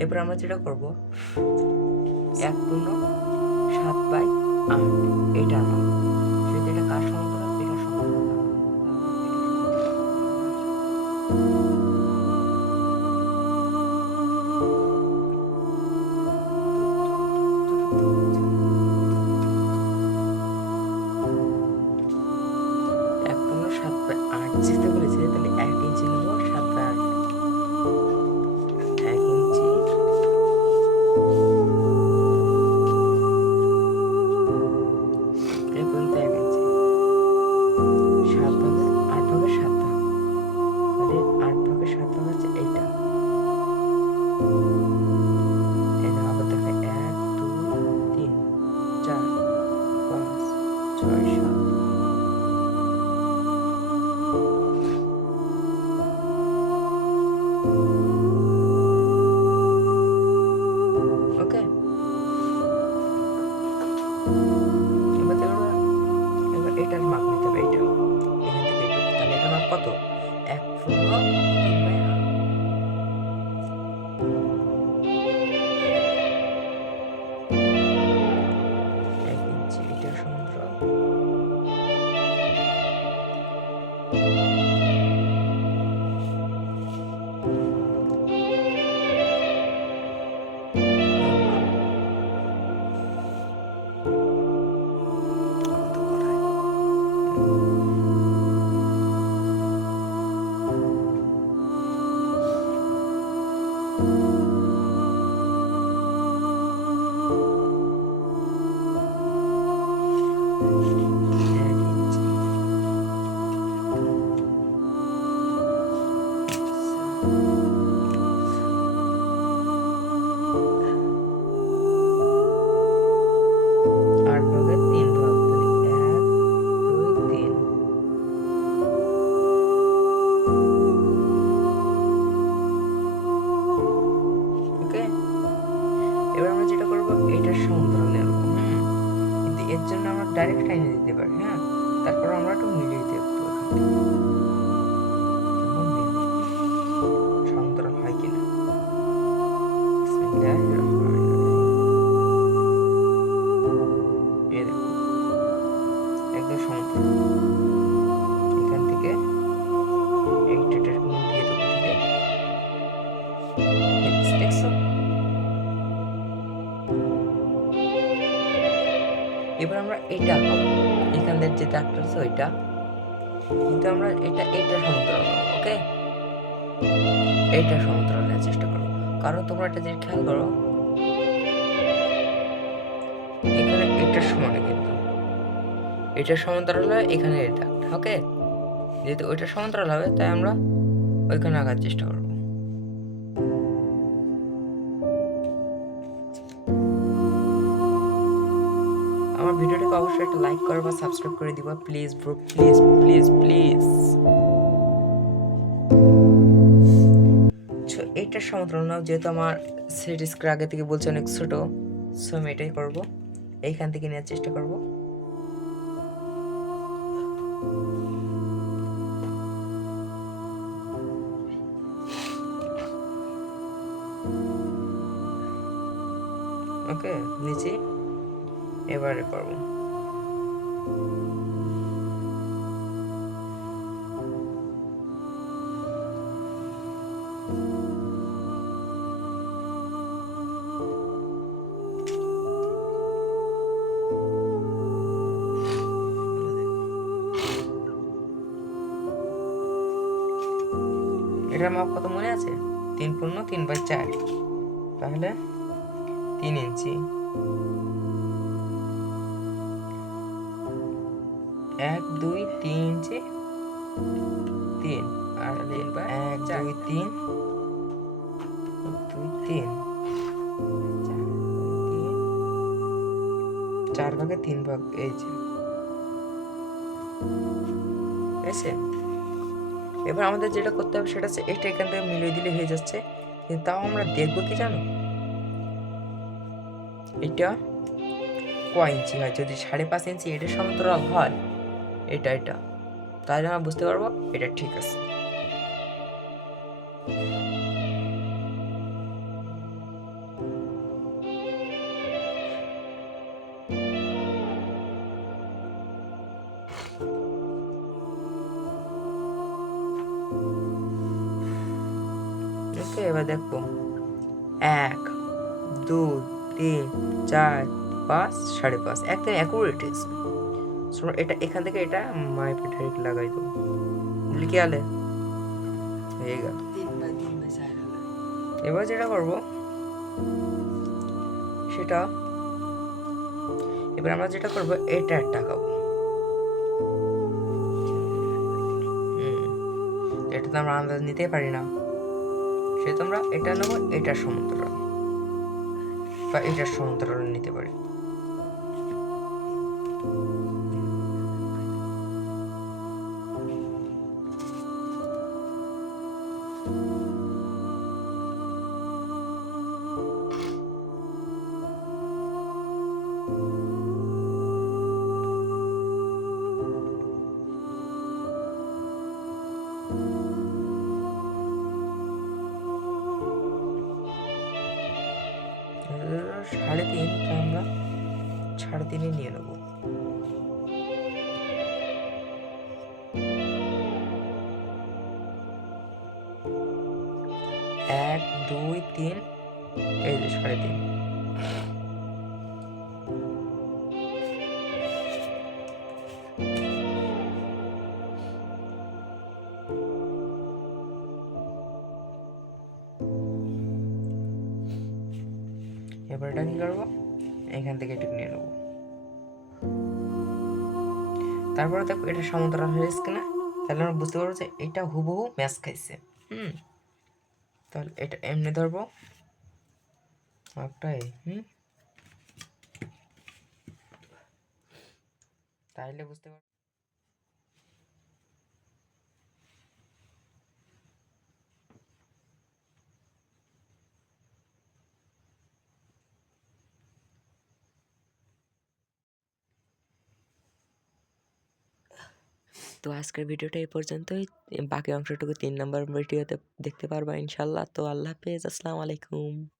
এরপর আমরা যেটা করব 1/7/8 এটা না, যদি এটা কার সমান্তরাল, এটা সমান্তরাল। যেতে বলেছে তাহলে 1 ইঞ্চি নেবো, 7/8 1 ইঞ্চি, এ পর্যন্ত 1 ইঞ্চি, 8/7 ভাগ, তাহলে 8/7 ভাগ হচ্ছে এইটা। এটা আবার দেখে 1 2 3 4 5 6 7। ওকে, এবার এটার মাপ নিতে হবে, এইটা এখান থেকে এইটুকু, তাহলে এটার মাপ কত? 1/3/8 1 ইঞ্চি, এটার সমান্তরাল। এবার আমরা যেটা করবো, এটার সমান্তরাল নেব, কিন্তু এর জন্য আমরা ডাইরেক্ট টাইনে দিতে পারি, হ্যাঁ, তারপর আমরা একটু মিলিয়ে দেখবো সমান্তরাল হয় কিনা। একদম সমান্তরাল, এখান থেকে এই ডেটার গুণ দিয়ে দেবো, দেখছো? এবার আমরা এটা পাবো, এখানের যে দাগটা আছে ওইটা, কিন্তু আমরা এটা সমান্তরাল নেবো। ওকে, এইটা সমান্তরাল নেওয়ার চেষ্টা করো, কারণ তোমরা একটা জিনিস খেয়াল করো, এখানে এটার সমানে, কিন্তু এটার সমান্তরাল হয় এখানে এটা। ওকে, যেহেতু ওইটা সমান্তরাল হবে তাই আমরা ওইখানে আঁকার চেষ্টা করব। আমার ভিডিওটাকে অবশ্যই একটা লাইক করো বা সাবস্ক্রাইব করে দিবা, please bro, please please please. এইটার সমান্তরাল নাও, যেহেতু আমার সেট স্কোয়ার আগে থেকে বলছে অনেক ছোট, সো আমি এটাই করবো, এইখান থেকে নেওয়ার চেষ্টা করব। ওকে, নিচে এবারে করব। এটার মাপ কত মনে আছে? 3/3/4, তাহলে 3 ইঞ্চি, 1 2 3 ইঞ্চি, 3 আর 1 2 3 2 3 4/3 এই যে এসে। এবার আমাদের যেটা করতে হবে সেটা হচ্ছে এটা এখান থেকে মিলিয়ে দিলে হয়ে যাচ্ছে, কিন্তু তাও আমরা দেখবো কি জানো, এটা কয় ইঞ্চি হয়। যদি 5.5 ইঞ্চি এটা সমান্তরাল হয় এটা, তাহলে আমরা বুঝতে পারবো এটা ঠিক আছে। এবার দেখবো 1 2 3 4 5 5.5 একদম অ্যাকুরেট আছে। এটা এখান থেকে এটা মাইপেটারিক লাগাই দেবো, বুঝলি কি আলে হয়ে গেল। এবার যেটা করব সেটা, এবার আমরা যেটা করবো এটা টাকাবো। এটা তো আমরা আন্দাজ নিতে পারি না, সেহেতু আমরা এটা নেবো এটার সমান্তরাল বা এটার সমান্তরাল নিতে পারি। সাড়ে তিন, তো আমরা 3.5 নিয়ে নেবো। এক দুই তিন, এই যে 3.5। এবার এটা কি করবো, এখান থেকে এটা নিয়ে নেবো। তারপরে দেখো এটা সমান্তরাল হয়েছে কিনা, তাহলে আমরা বুঝতে পারবো যে এটা হুবহু ম্যাচ খাইছে। তাহলে এটা এমনি ধরবো একটাই, তাইলে বুঝতে পারবো। তো আজকের ভিডিওটা এই পর্যন্তই, বাকি অংশটুকু 3 নম্বর ভিডিওতে দেখতে পারবা ইনশাল্লাহ। তো আল্লাহ হাফেজ, আসসালামু আলাইকুম।